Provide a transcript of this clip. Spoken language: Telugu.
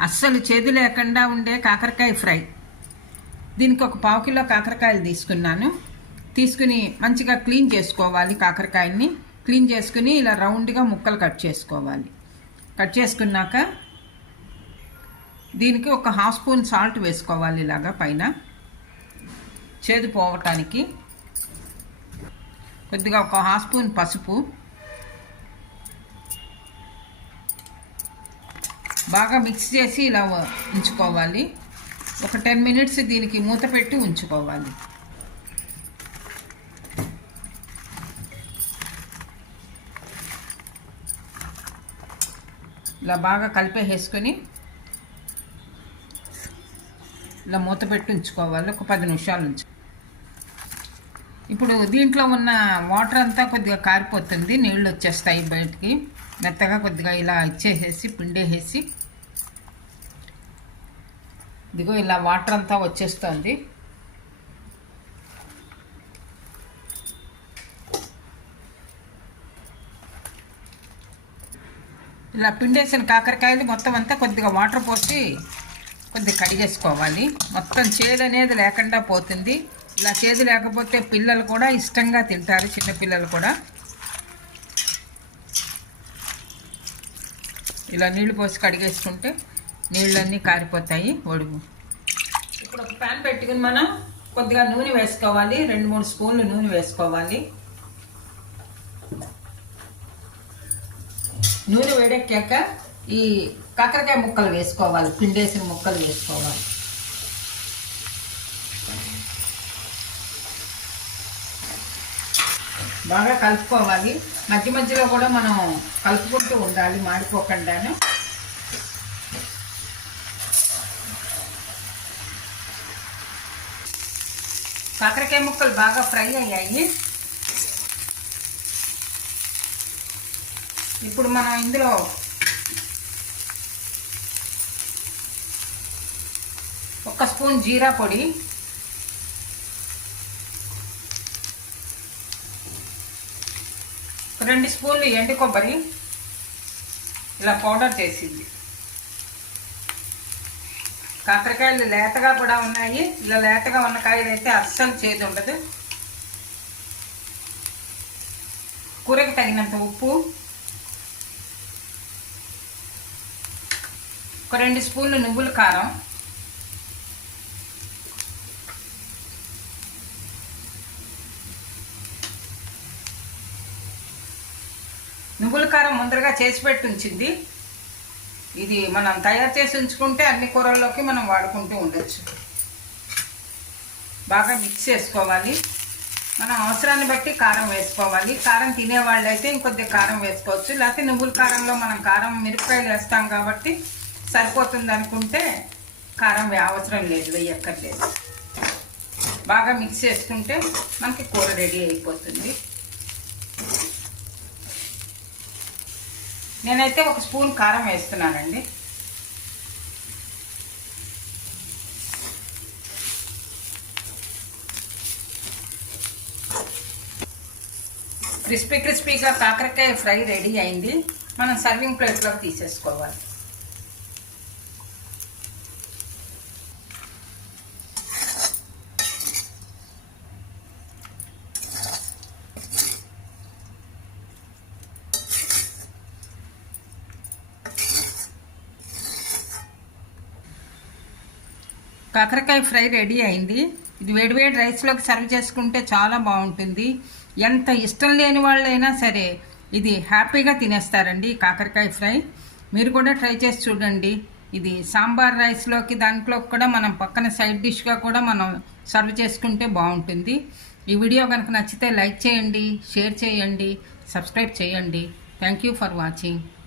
అస్సలు చేదు లేకుండా ఉండే కాకరకాయ ఫ్రై. దీనికి ఒక పావు కిలో కాకరకాయలు తీసుకున్నాను. తీసుకుని మంచిగా క్లీన్ చేసుకోవాలి కాకరకాయని క్లీన్ చేసుకుని ఇలా రౌండ్గా ముక్కలు కట్ చేసుకోవాలి. కట్ చేసుకున్నాక దీనికి ఒక హాఫ్ స్పూన్ సాల్ట్ వేసుకోవాలి ఇలాగా పైన. చేదు పోవటానికి. కొద్దిగా ఒక హాఫ్ స్పూన్ పసుపు. బాగా మిక్స్ చేసి ఇలా ఉంచుకోవాలి. ఒక టెన్ మినిట్స్ దీనికి మూత పెట్టి ఉంచుకోవాలి. ఇలా బాగా కలిపేసేసుకొని ఇలా మూత పెట్టి ఉంచుకోవాలి. ఒక పది నిమిషాల నుంచి ఇప్పుడు దీంట్లో ఉన్న వాటర్ అంతా కొద్దిగా కారిపోతుంది. నీళ్ళు వచ్చేస్తాయి బయటికి. మెత్తగా కొద్దిగా ఇలా ఇచ్చేసేసి పిండేసేసి. ఇదిగో ఇలా వాటర్ అంతా వచ్చేస్తుంది. ఇలా పిండేసిన కాకరకాయలు మొత్తం అంతా కొద్దిగా వాటర్ పోసి కొద్దిగా కడిగేసుకోవాలి. మొత్తం చేదు అనేది లేకుండా పోతుంది. ఇలా చేదు లేకపోతే పిల్లలు కూడా ఇష్టంగా తింటారు చిన్నపిల్లలు కూడా. ఇలా నీళ్ళు పోసి కడిగేసుకుంటే నీళ్ళన్నీ కారిపోతాయి. ఒడుగు. ఇప్పుడు ఒక ప్యాన్ పెట్టుకుని మనం కొద్దిగా నూనె వేసుకోవాలి. రెండు మూడు స్పూన్లు నూనె వేసుకోవాలి. నూనె వేడెక్కాక ఈ కాకరకాయ ముక్కలు వేసుకోవాలి. పిండేసిన ముక్కలు వేసుకోవాలి. బాగా కలుపుకోవాలి. మధ్య మధ్యలో కూడా మనం కలుపుకుంటూ ఉండాలి మాడిపోకుండాను. కాకరకాయ ముక్కలు బాగా ఫ్రై అయ్యాయి. ఇప్పుడు మనం ఇందులో ఒక స్పూన్ జీరా పొడి రెండు స్పూన్లు ఎండు కొబ్బరి ఇలా పౌడర్ చేసింది. కాకరకాయలు లేతగా కూడా ఉన్నాయి. ఇలా లేతగా ఉన్న కాయలు అయితే అస్సలు చేదు ఉండదు. కూరకి తగినంత ఉప్పు. ఒక రెండు స్పూన్లు నువ్వుల కారం. నువ్వుల కారం ముందరగా చేసి పెట్టి ఉంచింది. ఇది మనం తయారు చేసి ఉంచుకుంటే అన్ని కూరల్లోకి మనం వాడుకుంటూ ఉండొచ్చు. బాగా మిక్స్ చేసుకోవాలి. మనం అవసరాన్ని బట్టి కారం వేసుకోవాలి. కారం తినేవాళ్ళు అయితే ఇంకొద్దిగా కారం వేసుకోవచ్చు. లేకపోతే నువ్వుల కారంలో మనం కారం మిరపకాయలు వేస్తాం కాబట్టి సరిపోతుంది అనుకుంటే కారం అవసరం లేదు వేయక్కర్లేదు. బాగా మిక్స్ చేసుకుంటే మనకి కూర రెడీ అయిపోతుంది. నేనైతే ఒక స్పూన్ కారం వేస్తున్నానండి. క్రిస్పీ క్రిస్పీగా కాకరకాయ ఫ్రై రెడీ అయింది. మనం సర్వింగ్ ప్లేట్లోకి తీసేసుకోవాలి. కాకరకాయ ఫ్రై రెడీ అయింది. ఇది వేడివేడి రైస్లోకి సర్వ్ చేసుకుంటే చాలా బాగుంటుంది. ఎంత ఇష్టం లేని వాళ్ళైనా సరే ఇది హ్యాపీగా తినేస్తారండి కాకరకాయ ఫ్రై. మీరు కూడా ట్రై చేసి చూడండి. ఇది సాంబార్ రైస్లోకి దాంట్లో కూడా మనం పక్కన సైడ్ డిష్గా కూడా మనం సర్వ్ చేసుకుంటే బాగుంటుంది. ఈ వీడియో కనుక నచ్చితే లైక్ చేయండి షేర్ చేయండి సబ్స్క్రైబ్ చేయండి. Thank you for watching